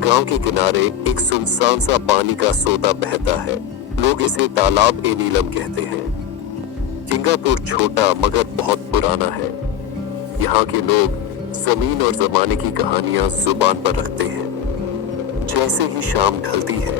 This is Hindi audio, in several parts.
गांव के किनारे एक सुनसान सा पानी का सोता बहता है। लोग इसे तालाब ए नीलम कहते हैं। किंगापुर छोटा मगर बहुत पुराना है। यहाँ के लोग जमीन और जमाने की कहानियां जुबान पर रखते हैं। जैसे ही शाम ढलती है,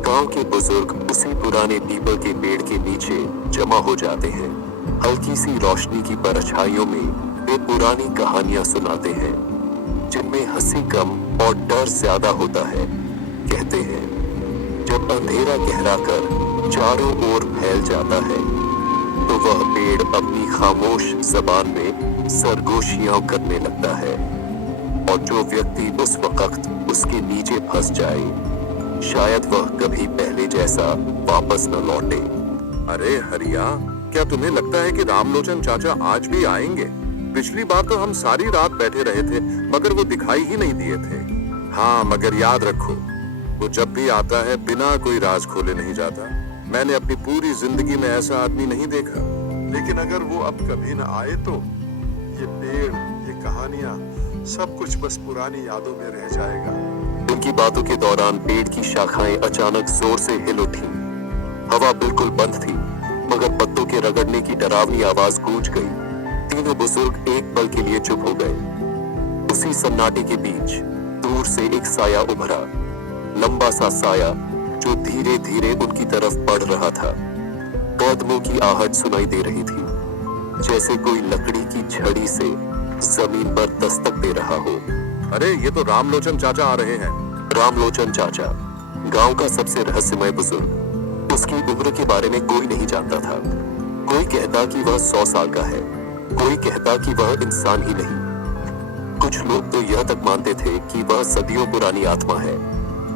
गांव के बुजुर्ग उसी पुराने पीपल के पेड़ के नीचे जमा हो जाते हैं। हल्की सी रोशनी की परछाइयों में वे पुरानी कहानियां सुनाते हैं, जिनमें हंसी कम और डर ज्यादा होता है। कहते हैं, जब अंधेरा गहरा कर चारों ओर फैल जाता है, तो वह पेड़ अपनी खामोश जबान में सरगोशियां करने लगता है, और जो व्यक्ति उस वक्त उसके नीचे फंस जाए, शायद वह कभी पहले जैसा वापस न लौटे। अरे हरिया, क्या तुम्हें लगता है कि रामलोचन चाचा आज भी आएंगे? पिछली बार तो हम सारी रात बैठे रहे थे, मगर वो दिखाई ही नहीं दिए थे। हाँ, मगर याद रखो, वो जब भी आता है बिना कोई राज खोले नहीं जाता। मैंने अपनी पूरी जिंदगी में ऐसा आदमी नहीं देखा। लेकिन अगर वो अब कभी न आए तो ये पेड़, ये कहानियां, सब कुछ बस पुरानी यादों में रह जाएगा। उनकी बातों के दौरान पेड़ की शाखाएं अचानक जोर से हिल उठी। हवा बिल्कुल बंद थी, मगर पत्तों के रगड़ने की डरावनी आवाज गूंज गई। तीनों बुजुर्ग एक पल के लिए चुप हो गए। उसी सन्नाटे के बीच दूर से एक साया उभरा, लंबा सा साया जो धीरे धीरे उनकी तरफ बढ़ रहा था। कदमों की आहट सुनाई दे रही थी, जैसे कोई लकड़ी की छड़ी से जमीन पर दस्तक दे रहा हो। अरे, ये तो रामलोचन चाचा आ रहे हैं। रामलोचन चाचा, गांव का सबसे रहस्यमय बुजुर्ग। उसकी उम्र के बारे में कोई नहीं जानता था। कोई कहता कि वह 100 साल का है, कोई कहता कि वह इंसान ही नहीं। कुछ लोग तो यह तक मानते थे कि वह सदियों पुरानी आत्मा है,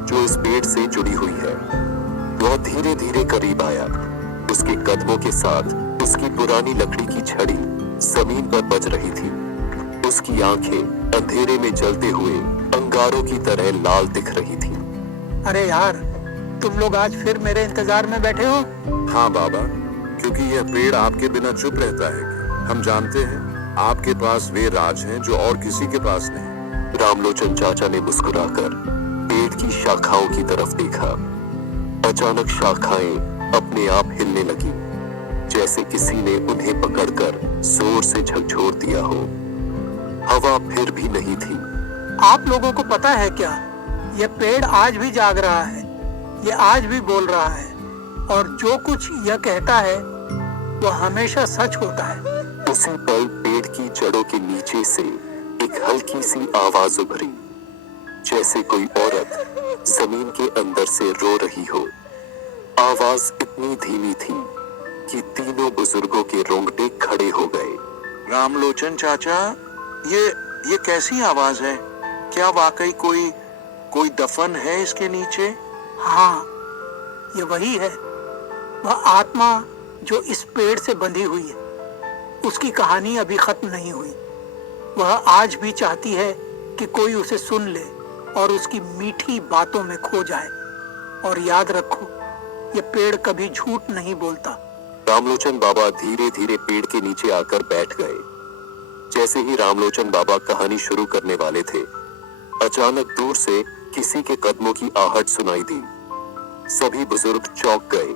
जो इस पेड़ से जुड़ी हुई है। वह धीरे धीरे करीब आया। उसके कदमों के साथ उसकी पुरानी लकड़ी की छड़ी जमीन पर बज रही थी। उसकी आंखें अंधेरे में जलते हुए अंगारों की तरह लाल दिख रही थी। अरे यार, तुम लोग आज फिर मेरे इंतजार में बैठे हो? हाँ बाबा, क्योंकि यह पेड़ आपके बिना चुप रहता है। हम जानते हैं आपके पास वे राज हैं जो और किसी के पास नहीं। रामलोचन चाचा ने मुस्कुराकर पेड़ की शाखाओं की तरफ देखा। अचानक शाखाएं अपने आप हिलने लगी, जैसे किसी ने उन्हें पकड़कर जोर से झकझोर दिया हो। हवा फिर भी नहीं थी। आप लोगों को पता है क्या, यह पेड़ आज भी जाग रहा है, यह आज भी बोल रहा है, और जो कुछ यह कहता है वह हमेशा सच होता है। उसी पल पेड़ की जड़ों के नीचे से एक हल्की सी आवाज उभरी, जैसे कोई औरत जमीन के अंदर से रो रही हो। आवाज इतनी धीमी थी कि तीनों बुजुर्गों के रोंगटे खड़े हो गए। रामलोचन चाचा, ये कैसी आवाज है? क्या वाकई कोई दफन है इसके नीचे? हाँ, ये वही है, वह आत्मा जो इस पेड़ से बंधी हुई है। उसकी कहानी अभी खत्म नहीं हुई। वह आज भी चाहती है कि कोई उसे सुन ले और उसकी मीठी बातों में खो जाए। और याद रखो, ये पेड़ कभी झूठ नहीं बोलता। रामलोचन बाबा धीरे धीरे पेड़ के नीचे आकर बैठ गए। जैसे ही रामलोचन बाबा कहानी शुरू करने वाले थे, अचानक दूर से किसी के कदमों की आहट सुनाई दी। सभी बुजुर्ग चौंक गए।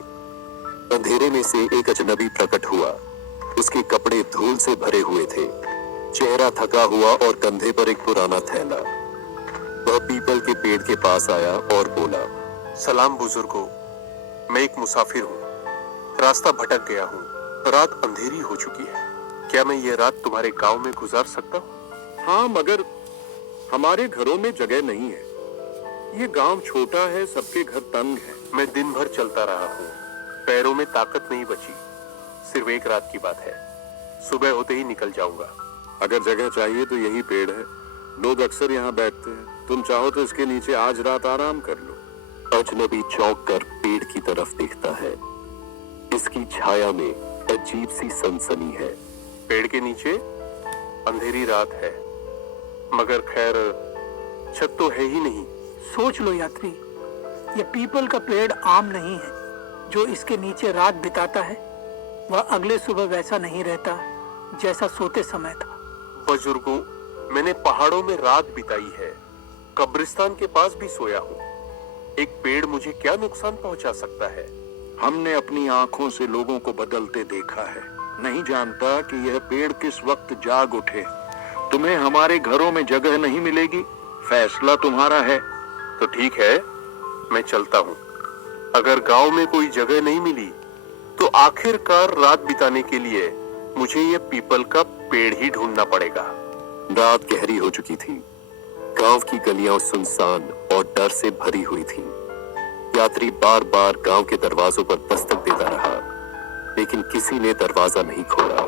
अंधेरे में से एक अजनबी प्रकट हुआ। उसके कपड़े धूल से भरे हुए थे, चेहरा थका हुआ और कंधे पर एक पुराना थैला। वह पीपल के पेड़ के पास आया और बोला, सलाम बुजुर्गों, मैं एक मुसाफिर हूँ, रास्ता भटक गया हूँ। रात अंधेरी हो चुकी है। क्या मैं ये रात तुम्हारे गांव में गुजार सकता हूँ? हाँ, मगर हमारे घरों में जगह नहीं है। ये गांव छोटा है, सबके घर तंग हैं। मैं दिन भर चलता रहा हूँ, पैरों में ताकत नहीं बची। सिर्फ एक रात की बात है, सुबह होते ही निकल जाऊंगा। अगर जगह चाहिए तो यही पेड़ है, लोग अक्सर यहाँ बैठते हैं। तुम चाहो तो इसके नीचे आज रात आराम कर लो। अजनबी चौंक कर पेड़ की तरफ देखता है। इसकी छाया में अजीब सी सनसनी है। पेड़ के नीचे अंधेरी रात है, मगर खैर छत तो है ही नहीं। सोच लो यात्री, यह पीपल का पेड़ आम नहीं है। जो इसके नीचे रात बिताता है, वह अगले सुबह वैसा नहीं रहता जैसा सोते समय था। बुजुर्गों, मैंने पहाड़ों में रात बिताई है, कब्रिस्तान के पास भी सोया हूँ। एक पेड़ मुझे क्या नुकसान पहुंचा सकता है? हमने अपनी आंखों से लोगों को बदलते देखा है। नहीं जानता कि यह पेड़ किस वक्त जाग उठे। तुम्हें हमारे घरों में जगह नहीं मिलेगी, फैसला तुम्हारा है। तो ठीक है, मैं चलता हूँ। अगर गांव में कोई जगह नहीं मिली तो आखिरकार रात बिताने के लिए मुझे यह पीपल का पेड़ ही ढूंढना पड़ेगा। रात गहरी हो चुकी थी। गांव की गलियां सुनसान और डर से भरी हुई थीं। यात्री बार बार गांव के दरवाजों पर दस्तक देता रहा, लेकिन किसी ने दरवाजा नहीं खोला।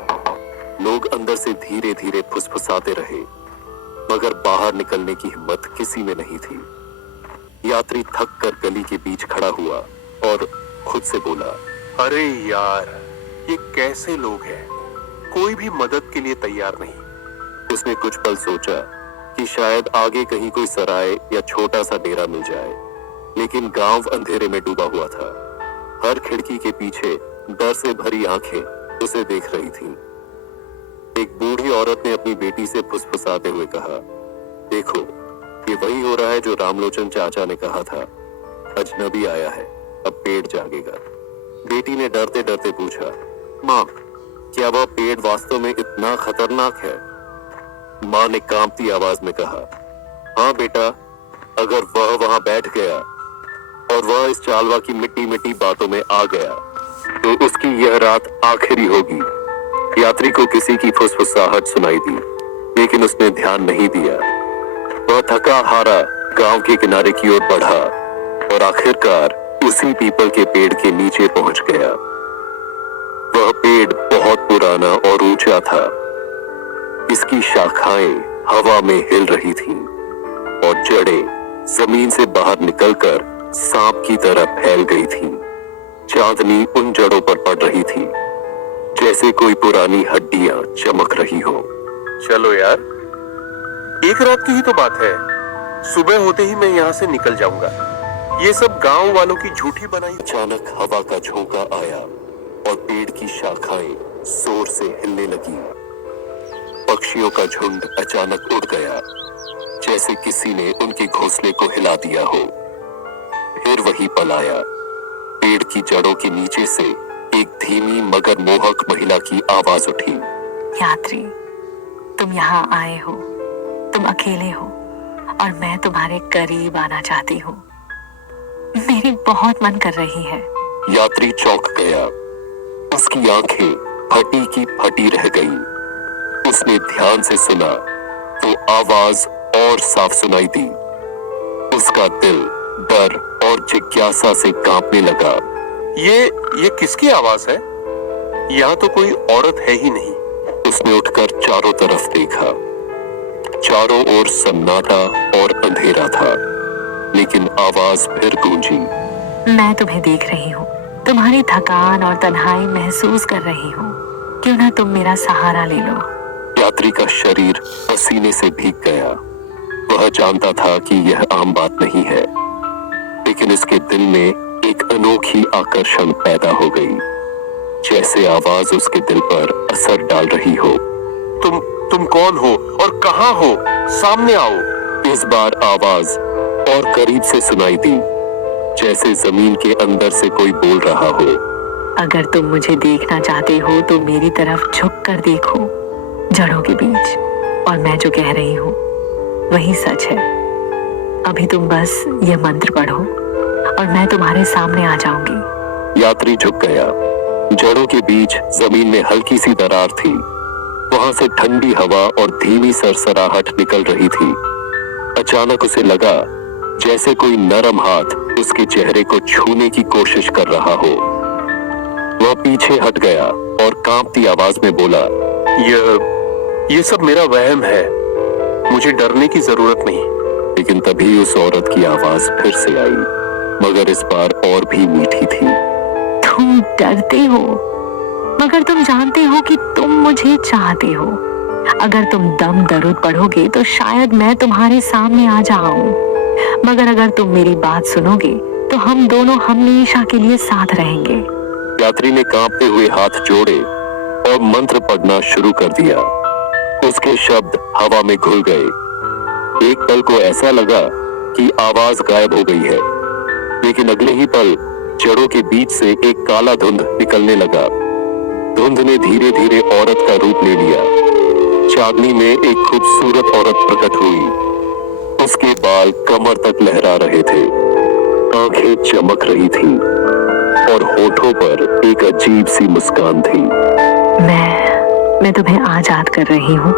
लोग अंदर से धीरे धीरे फुसफुसाते रहे, मगर बाहर निकलने की हिम्मत किसी में नहीं थी। यात्री थक कर गली के बीच खड़ा हुआ और खुद से बोला, अरे यार, ये कैसे लोग हैं? कोई भी मदद के लिए तैयार नहीं। उसने कुछ पल सोचा कि शायद आगे कहीं कोई सराय या छोटा सा डेरा मिल जाए, लेकिन गांव अंधेरे में डूबा हुआ था। हर खिड़की के पीछे डर से भरी आंखें उसे देख रही थीं। एक बूढ़ी औरत ने अपनी बेटी से फुसफुसाते हुए कहा, देखो, ये वही हो रहा है जो रामलोचन चाचा ने कहा था। अजनबी आया है, अब पेड़ जागेगा। बेटी ने डरते डरते पूछा, माँ, क्या वह पेड़ वास्तव में इतना खतरनाक है? माँ ने कांपती आवाज में कहा, हाँ बेटा, अगर वह वहां बैठ गया और वह इस चालवा की मिट्टी मिट्टी बातों में आ गया तो उसकी यह रात आखिरी होगी। यात्री को किसी की फुसफुसाहट सुनाई दी, लेकिन उसने ध्यान नहीं दिया। वह थका हारा गांव के किनारे की ओर बढ़ा और आखिरकार उसी पीपल के पेड़ के नीचे पहुंच गया। वह पेड़ बहुत पुराना और ऊंचा था। इसकी शाखाएं हवा में हिल रही थीं और जड़ें जमीन से बाहर निकलकर सांप की तरह फैल गई थीं। चांदनी उन जड़ों पर पड़ रही थी, जैसे कोई पुरानी हड्डियां चमक रही हो। चलो यार, एक रात की ही तो बात है। सुबह होते ही मैं यहाँ से निकल जाऊंगा। ये सब गांव वालों की झूठी बनाई। अचानक हवा का झोंका आया और पेड़ की शाखाएं जोर से हिलने लगी। पक्षियों का झुंड अचानक उड़ गया, जैसे किसी ने उनके घोंसले को हिला दिया हो। फिर वही पल आया। पेड़ की जड़ों के नीचे से एक धीमी मगर मोहक महिला की आवाज उठी, यात्री, तुम यहाँ आए हो। तुम अकेले हो और मैं तुम्हारे करीब आना चाहती हूँ। मेरी बहुत मन कर रही है। यात्री चौंक गया। उसकी आंखें फटी की फटी रह गईं। उसने ध्यान से सुना तो आवाज और साफ सुनाई दी। उसका दिल डर और जिज्ञासा से कांपने लगा। ये किसकी आवाज है? यहाँ तो कोई औरत है ही नहीं। उसने उठकर चारों तरफ देखा। चारों ओर सन्नाटा और अंधेरा था, लेकिन आवाज फिर गूंजी। मैं तुम्हें देख रही हूँ। तुम्हारी थकान और तन्हाई महसूस कर रही हूँ। क्यों ना तुम मेरा सहारा ले लो। यात्री का शरीर पसीने से भीग गया। वह जानता था कि यह आम बात नहीं है, लेकिन उसके दिल में एक अनोखी आकर्षण पैदा हो गई, जैसे आवाज उसके दिल पर असर डाल रही हो। तुम कौन हो और कहाँ हो? सामने आओ। इस बार आवाज और करीब से सुनाई दी, जैसे जमीन के अंदर से कोई बोल रहा हो। अगर तुम मुझे देखना चाहते हो तो मेरी तरफ झुक कर देखो, जड़ों के बीच, और मैं जो कह रही हूँ वही सच है। अभी तुम बस ये मंत्र पढ़ो और मैं तुम्हारे सामने आ जाऊंगी। यात्री झुक गया। जड़ों के बीच जमीन में हल्की सी दरार थी। वहां से ठंडी हवा और धीमी सरसराहट निकल रही थी। अचानक उसे लगा जैसे कोई नरम हाथ उसके चेहरे को छूने की कोशिश कर रहा हो। वह पीछे हट गया और कांपती आवाज में बोला, ये सब मेरा वहम है। मुझे डरने की जरूरत नहीं। लेकिन तभी उस औरत की आवाज फिर से आई, मगर इस बार और भी मीठी थी। तुम डरते हो, मगर तुम जानते हो कि तुम मुझे चाहते हो। अगर तुम दम दरूद पढ़ोगे तो शायद मैं तुम्हारे सामने आ जाऊं, मगर अगर तुम मेरी बात सुनोगे तो हम दोनों हमेशा के लिए साथ रहेंगे। यात्री ने कांपते हुए हाथ जोड़े और मंत्र पढ़ना शुरू कर दिया। उसके शब्द हवा में घुल गए। एक पल को ऐसा लगा कि आवाज गायब हो गई है, लेकिन अगले ही पल जड़ों के बीच से एक काला धुंध निकलने लगा। धुंध ने धीरे धीरे औरत का रूप ले लिया। चांदनी में एक खूबसूरत औरत प्रकट हुई। उसके बाल कमर तक लहरा रहे थे, आंखें चमक रही थी और होठों पर एक अजीब सी मुस्कान थी। मैं तुम्हें आज याद कर रही हूँ।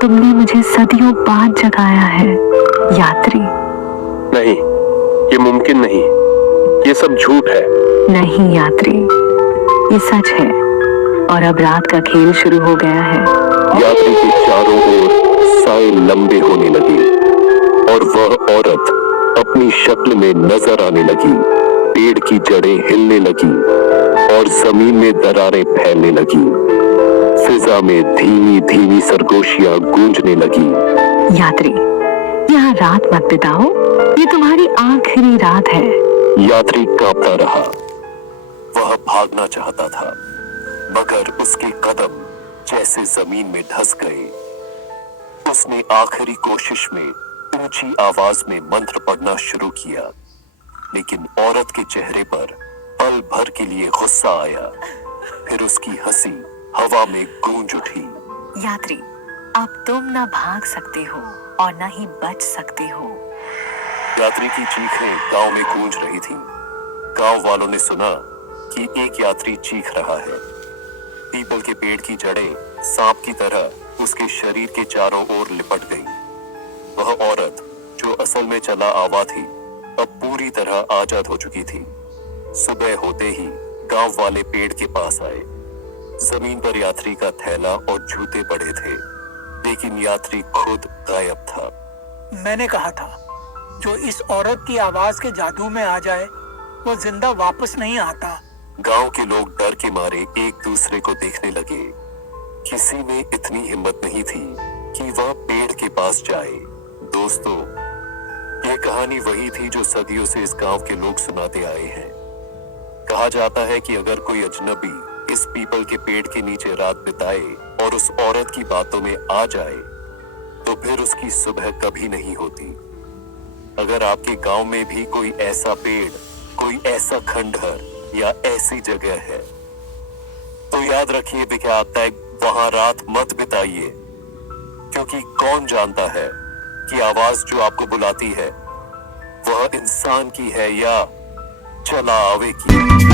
तुमने मुझे सदियों बाद जगाया है, यात्री। नहीं, ये मुमकिन नहीं, ये सब झूठ है। नहीं यात्री, ये सच है और अब रात का खेल शुरू हो गया है। यात्री के चारों ओर साए लंबे होने लगे और वह औरत अपनी शक्ल में नजर आने लगी। पेड़ की जड़ें हिलने लगी और जमीन में दरारें फैलने लगी। फिजा में धीमी धीमी सरगोशियां गूंजने लगी। यात्री, यहाँ रात मत बिताओ, ये तुम्हारी आखिरी रात है। यात्री कांपता रहा। वह भागना चाहता था, मगर उसके कदम जैसे जमीन में धंस गए। उसने आखिरी कोशिश में ऊंची आवाज में मंत्र पढ़ना शुरू किया, लेकिन औरत के चेहरे पर पल भर के लिए गुस्सा आया। फिर उसकी हंसी हवा में गूंज उठी। यात्री, अब तुम ना भाग सकते हो और ना ही बच सकते हो। यात्री की चीखें गांव में गूंज रही थीं। गांव वालों ने सुना कि एक यात्री चीख रहा है। पीपल के पेड़ की जड़ें सांप की तरह उसके शरीर के चारों ओर लिपट गई। वह औरत जो असल में चला आवा थी, अब पूरी तरह आजाद हो चुकी थी। सुबह होते ही गांव वाले पेड़ के पास आए। जमीन पर यात्री का थैला और जूते पड़े थे, लेकिन यात्री खुद गायब था। मैंने कहा था, जो इस औरत की आवाज के जादू में आ जाए वो जिंदा वापस नहीं आता। गांव के लोग डर के मारे एक दूसरे को देखने लगे। किसी में इतनी हिम्मत नहीं थी कि वह पेड़ के पास जाए। दोस्तों, यह कहानी वही थी जो सदियों से इस गांव के लोग सुनाते आए हैं। कहा जाता है कि अगर कोई अजनबी इस पीपल के पेड़ के नीचे रात बिताए और उस औरत की बातों में आ जाए, तो फिर उसकी सुबह कभी नहीं होती। अगर आपके गांव में भी कोई ऐसा पेड़, कोई ऐसा खंडहर या ऐसी जगह है, तो याद रखिए वहां रात मत बिताइए, क्योंकि कौन जानता है कि आवाज जो आपको बुलाती है वह इंसान की है या चला आवे की।